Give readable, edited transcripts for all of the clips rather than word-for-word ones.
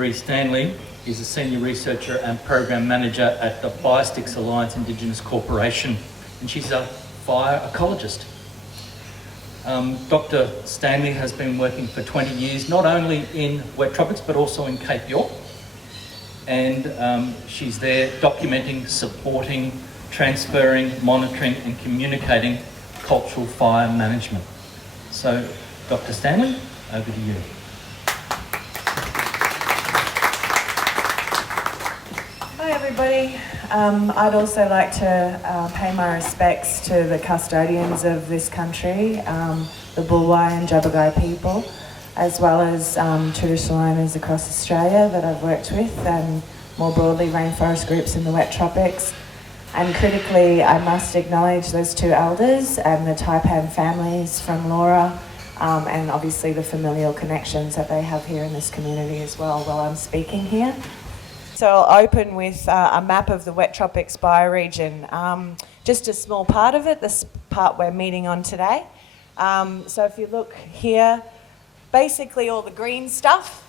Peta-Marie Standley is a Senior Researcher and Program Manager at the Firesticks Alliance Indigenous Corporation, and she's a fire ecologist. Dr Standley has been working for 20 years, not only in Wet Tropics, but also in Cape York. And she's there documenting, supporting, transferring, monitoring and communicating cultural fire management. So, Dr Standley, over to you. Hi everybody. I'd also like to pay my respects to the custodians of this country, the Bulwai and Jabbergai people, as well as traditional owners across Australia that I've worked with, and more broadly rainforest groups in the Wet Tropics. And critically, I must acknowledge those two elders and the Taipan families from Laura, and obviously the familial connections that they have here in this community as well while I'm speaking here. So I'll open with a map of the Wet Tropics bioregion. Just a small part of it, this part we're meeting on today. So if you look here, basically all the green stuff,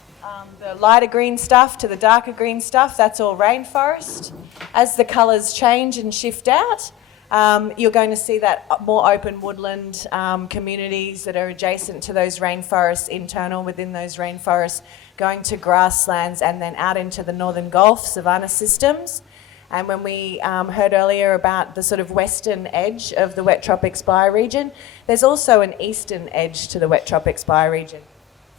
the lighter green stuff to the darker green stuff, that's all rainforest. As the colours change and shift out, you're going to see that more open woodland communities that are adjacent to those rainforests, internal within those rainforests, going to grasslands and then out into the northern Gulf savanna systems. And when we heard earlier about the sort of western edge of the Wet Tropics bioregion, there's also an eastern edge to the Wet Tropics bioregion.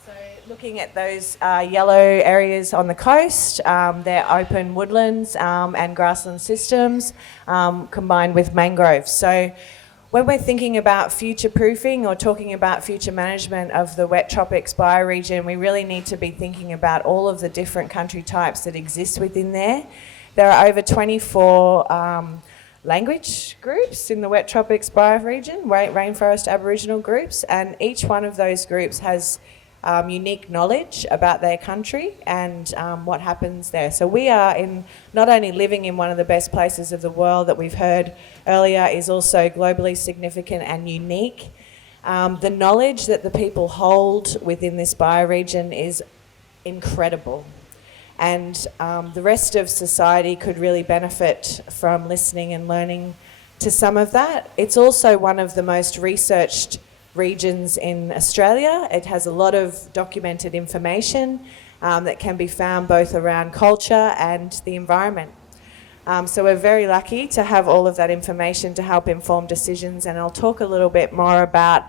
So looking at those yellow areas on the coast, they're open woodlands and grassland systems combined with mangroves. So when we're thinking about future-proofing or talking about future management of the Wet Tropics bioregion, we really need to be thinking about all of the different country types that exist within there. There are over 24 language groups in the Wet Tropics bioregion, rainforest Aboriginal groups, and each one of those groups has unique knowledge about their country and what happens there. So we are not only living in one of the best places of the world that we've heard earlier is also globally significant and unique. The knowledge that the people hold within this bioregion is incredible. And the rest of society could really benefit from listening and learning to some of that. It's also one of the most researched regions in Australia. It has a lot of documented information that can be found both around culture and the environment. So we're very lucky to have all of that information to help inform decisions, and I'll talk a little bit more about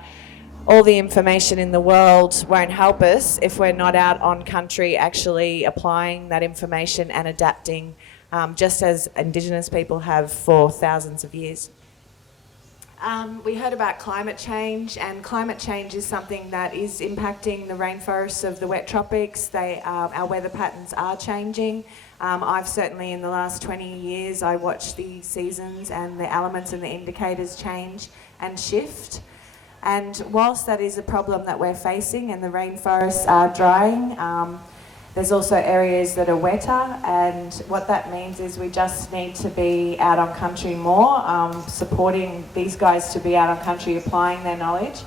all the information in the world won't help us if we're not out on country actually applying that information and adapting, just as Indigenous people have for thousands of years. We heard about climate change, and climate change is something that is impacting the rainforests of the Wet Tropics. Our weather patterns are changing. I've certainly, in the last 20 years, I watched the seasons and the elements and the indicators change and shift. And whilst that is a problem that we're facing and the rainforests are drying, there's also areas that are wetter, and what that means is we just need to be out on country more, supporting these guys to be out on country applying their knowledge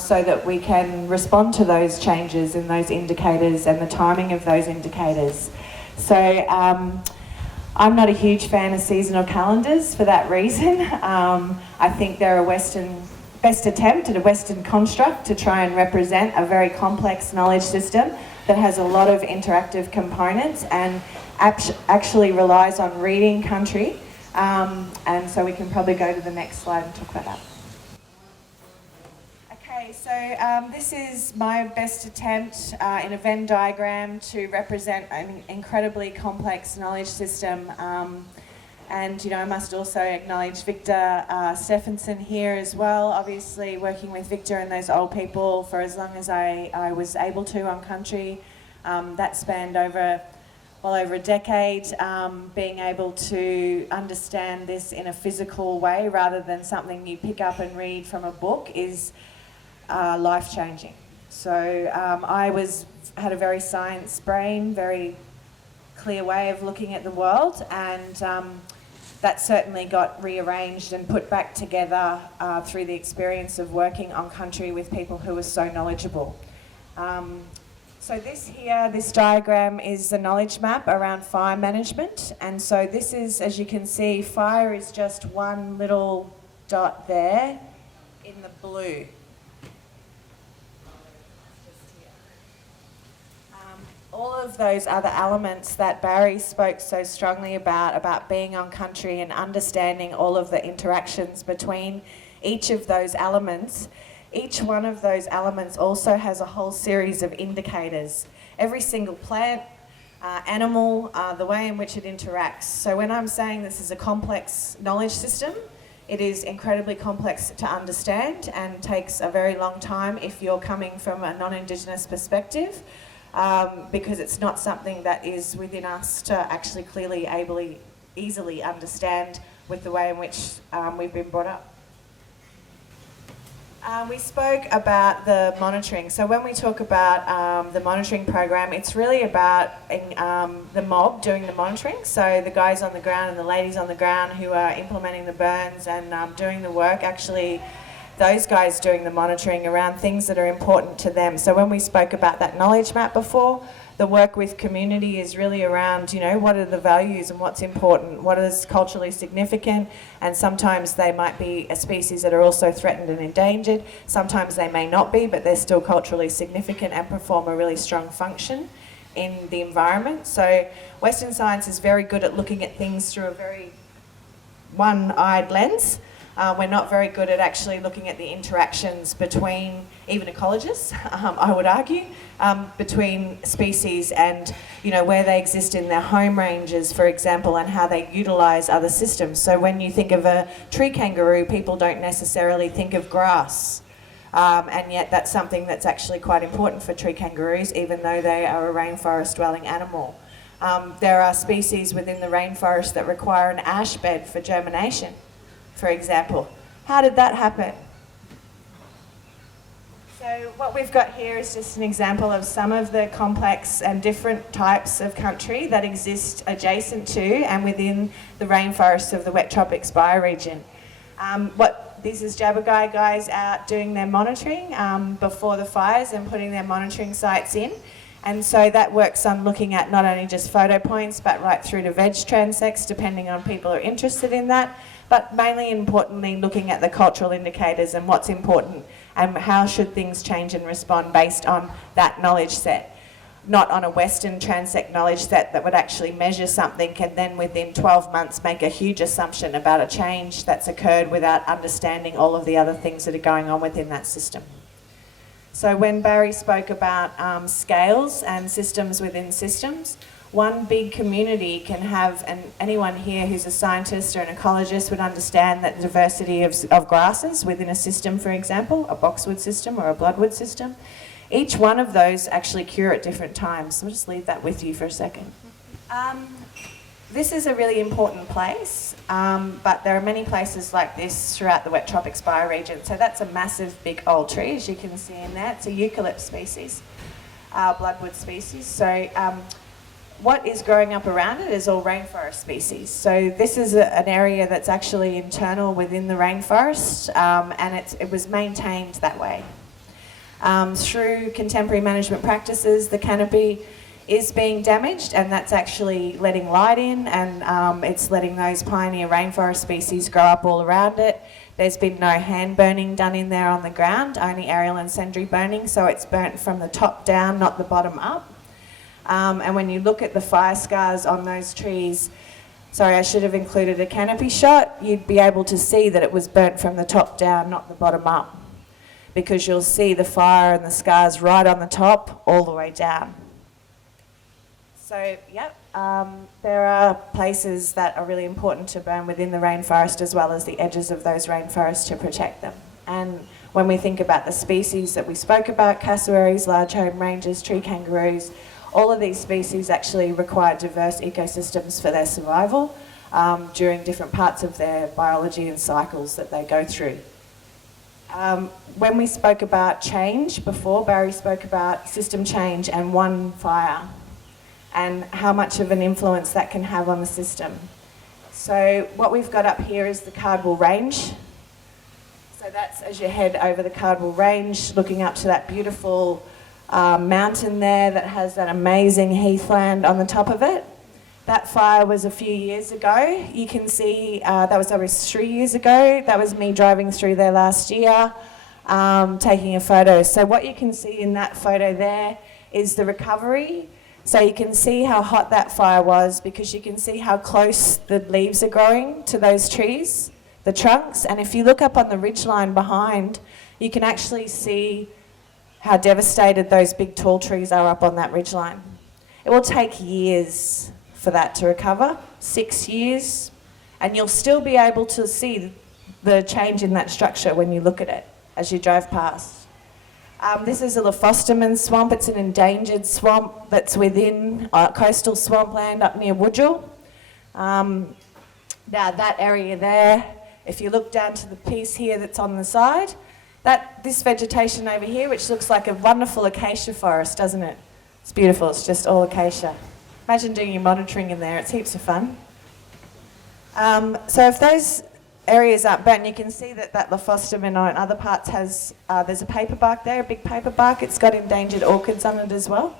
so that we can respond to those changes in those indicators and the timing of those indicators. So I'm not a huge fan of seasonal calendars for that reason. I think they're a best attempt at a Western construct to try and represent a very complex knowledge system that has a lot of interactive components and actually relies on reading country. And so we can probably go to the next slide and talk about that. Okay, so this is my best attempt in a Venn diagram to represent an incredibly complex knowledge system. And, I must also acknowledge Victor Stephenson here as well, obviously working with Victor and those old people for as long as I was able to on country. That spanned over a decade, being able to understand this in a physical way rather than something you pick up and read from a book is life-changing. So I had a very science brain, very clear way of looking at the world, and that certainly got rearranged and put back together through the experience of working on country with people who were so knowledgeable. So this diagram is the knowledge map around fire management. And so this is, as you can see, fire is just one little dot there in the blue. All of those other elements that Barry spoke so strongly about being on country and understanding all of the interactions between each of those elements, each one of those elements also has a whole series of indicators. Every single plant, animal, the way in which it interacts. So when I'm saying this is a complex knowledge system, it is incredibly complex to understand and takes a very long time if you're coming from a non-Indigenous perspective. Because it's not something that is within us to actually clearly, easily understand with the way in which we've been brought up. We spoke about the monitoring. So when we talk about the monitoring program, it's really about the mob doing the monitoring. So the guys on the ground and the ladies on the ground who are implementing the burns and doing the work, actually those guys doing the monitoring around things that are important to them. So when we spoke about that knowledge map before, the work with community is really around, you know, what are the values and what's important, what is culturally significant, and sometimes they might be a species that are also threatened and endangered. Sometimes they may not be, but they're still culturally significant and perform a really strong function in the environment. So Western science is very good at looking at things through a very one-eyed lens. We're not very good at actually looking at the interactions between, even ecologists, I would argue, between species and, you know, where they exist in their home ranges, for example, and how they utilise other systems. So when you think of a tree kangaroo, people don't necessarily think of grass. And yet that's something that's actually quite important for tree kangaroos, even though they are a rainforest dwelling animal. There are species within the rainforest that require an ash bed for germination, for example. How did that happen? So what we've got here is just an example of some of the complex and different types of country that exist adjacent to and within the rainforests of the Wet Tropics bioregion. This is Jabbergai guys out doing their monitoring before the fires and putting their monitoring sites in. And so that works on looking at not only just photo points, but right through to veg transects, depending on people who are interested in that. But mainly importantly, looking at the cultural indicators and what's important and how should things change and respond based on that knowledge set. Not on a Western transect knowledge set that would actually measure something and then within 12 months make a huge assumption about a change that's occurred without understanding all of the other things that are going on within that system. So when Barry spoke about scales and systems within systems, one big community can have, and anyone here who's a scientist or an ecologist would understand that the diversity of grasses within a system, for example, a boxwood system or a bloodwood system, each one of those actually cure at different times. So I'll just leave that with you for a second. This is a really important place, but there are many places like this throughout the Wet Tropics bioregion. So that's a massive big old tree, as you can see in there. It's a eucalypt species, bloodwood species. So what is growing up around it is all rainforest species. So this is an area that's actually internal within the rainforest, and it was maintained that way. Through contemporary management practices, the canopy is being damaged, and that's actually letting light in, and it's letting those pioneer rainforest species grow up all around it. There's been no hand burning done in there on the ground, only aerial and secondary burning, so it's burnt from the top down, not the bottom up. And when you look at the fire scars on those trees, sorry, I should have included a canopy shot, you'd be able to see that it was burnt from the top down, not the bottom up, because you'll see the fire and the scars right on the top all the way down. So, yep, there are places that are really important to burn within the rainforest as well as the edges of those rainforests to protect them. And when we think about the species that we spoke about, cassowaries, large home rangers, tree kangaroos, all of these species actually require diverse ecosystems for their survival during different parts of their biology and cycles that they go through. When we spoke about change before, Barry spoke about system change and one fire and how much of an influence that can have on the system. So what we've got up here is the Cardwell Range. So that's as you head over the Cardwell Range, looking up to that beautiful mountain there that has that amazing heathland on the top of it. That fire was a few years ago. You can see that was over 3 years ago. That was me driving through there last year, taking a photo. So what you can see in that photo there is the recovery. So you can see how hot that fire was because you can see how close the leaves are growing to those trees, the trunks. And if you look up on the ridgeline behind, you can actually see how devastated those big tall trees are up on that ridgeline. It will take years for that to recover, 6 years, and you'll still be able to see the change in that structure when you look at it as you drive past. This is a Lophostomen swamp. It's an endangered swamp that's within coastal swampland up near Woodjall. Now that area there, if you look down to the piece here that's on the side, this vegetation over here, which looks like a wonderful acacia forest, doesn't it? It's beautiful, it's just all acacia. Imagine doing your monitoring in there, it's heaps of fun. So if those areas aren't burnt, you can see that Lophostomen in other parts has, there's a paperbark there, a big paperbark. It's got endangered orchids on it as well.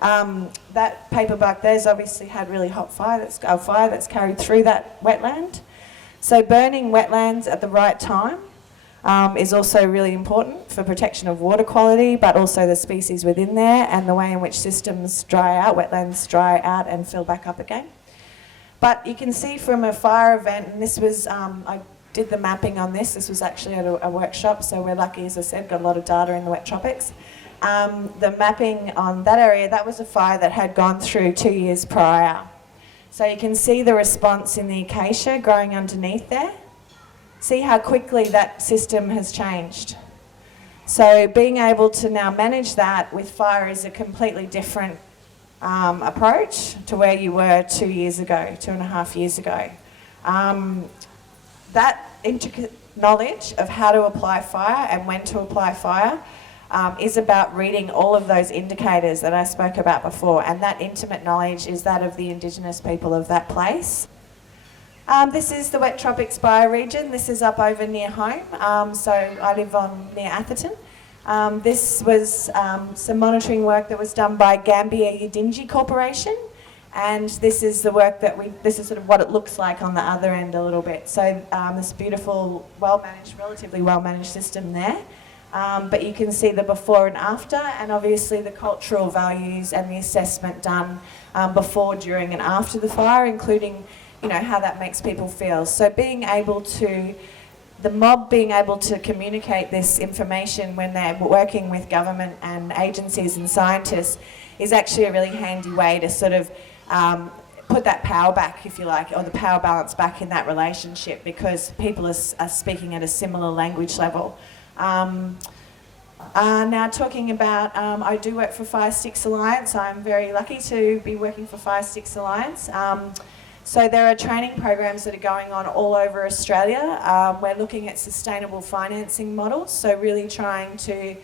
That paperbark there's obviously had really hot fire that's carried through that wetland. So burning wetlands at the right time is also really important for protection of water quality, but also the species within there and the way in which systems dry out, wetlands dry out and fill back up again. But you can see from a fire event, and this was, I did the mapping on this. This was actually at a workshop, so we're lucky, as I said, got a lot of data in the Wet Tropics. The mapping on that area, that was a fire that had gone through 2 years prior. So you can see the response in the acacia growing underneath there. See how quickly that system has changed. So being able to now manage that with fire is a completely different approach to where you were 2 years ago, 2.5 years ago. That intricate knowledge of how to apply fire and when to apply fire is about reading all of those indicators that I spoke about before, and that intimate knowledge is that of the Indigenous people of that place. This is the Wet Tropics bioregion. This is up over near home, so I live near Atherton. This was some monitoring work that was done by Gambia Yidinji Corporation, and this is the work this is sort of what it looks like on the other end a little bit. So this beautiful, well-managed, relatively well-managed system there. But you can see the before and after, and obviously the cultural values and the assessment done before, during and after the fire, including how that makes people feel. So the mob being able to communicate this information when they're working with government and agencies and scientists is actually a really handy way to sort of put that power back, if you like, or the power balance back in that relationship, because people are speaking at a similar language level. Now talking about, I do work for Firesticks Alliance. I'm very lucky to be working for Firesticks Alliance. So there are training programs that are going on all over Australia. We're looking at sustainable financing models, so really trying to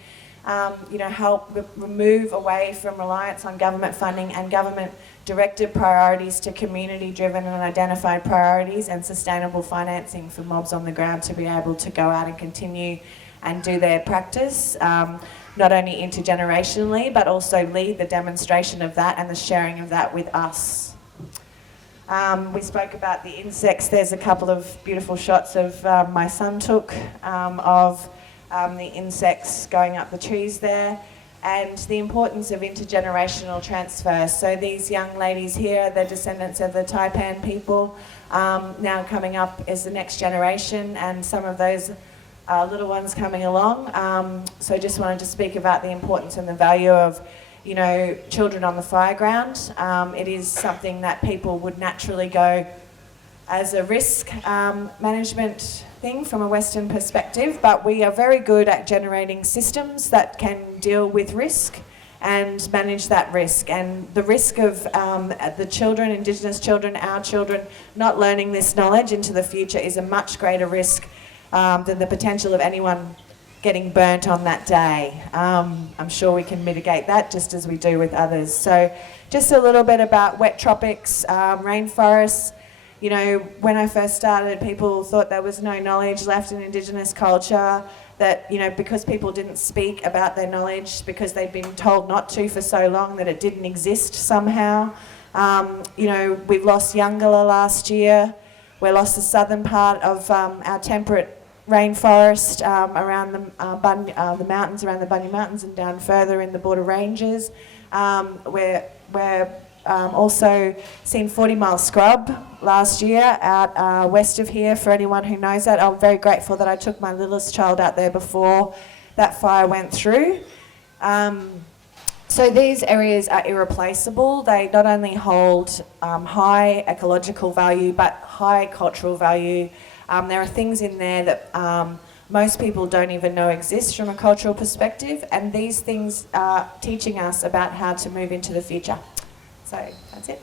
help move away from reliance on government funding and government-directed priorities to community-driven and identified priorities and sustainable financing for mobs on the ground to be able to go out and continue and do their practice, not only intergenerationally, but also lead the demonstration of that and the sharing of that with us. We spoke about the insects. There's a couple of beautiful shots of my son took of the insects going up the trees there, and the importance of intergenerational transfer. So these young ladies here, they're descendants of the Taipan people, now coming up as the next generation, and some of those little ones coming along. So just wanted to speak about the importance and the value of children on the fire ground. It is something that people would naturally go as a risk management thing from a Western perspective, but we are very good at generating systems that can deal with risk and manage that risk. And the risk of the children, Indigenous children, our children, not learning this knowledge into the future is a much greater risk than the potential of anyone getting burnt on that day. I'm sure we can mitigate that just as we do with others. So just a little bit about Wet Tropics, rainforests. When I first started, people thought there was no knowledge left in Indigenous culture. that, you know, because people didn't speak about their knowledge, because they'd been told not to for so long, that it didn't exist somehow. You know, we've lost Yungala last year. We lost the southern part of our temperate rainforest around the mountains, around the Bunya Mountains, and down further in the border ranges. We're also seen 40 Mile Scrub last year out west of here, for anyone who knows that. I'm very grateful that I took my littlest child out there before that fire went through. So these areas are irreplaceable. They not only hold high ecological value, but high cultural value. There are things in there that most people don't even know exist from a cultural perspective, and these things are teaching us about how to move into the future. So that's it.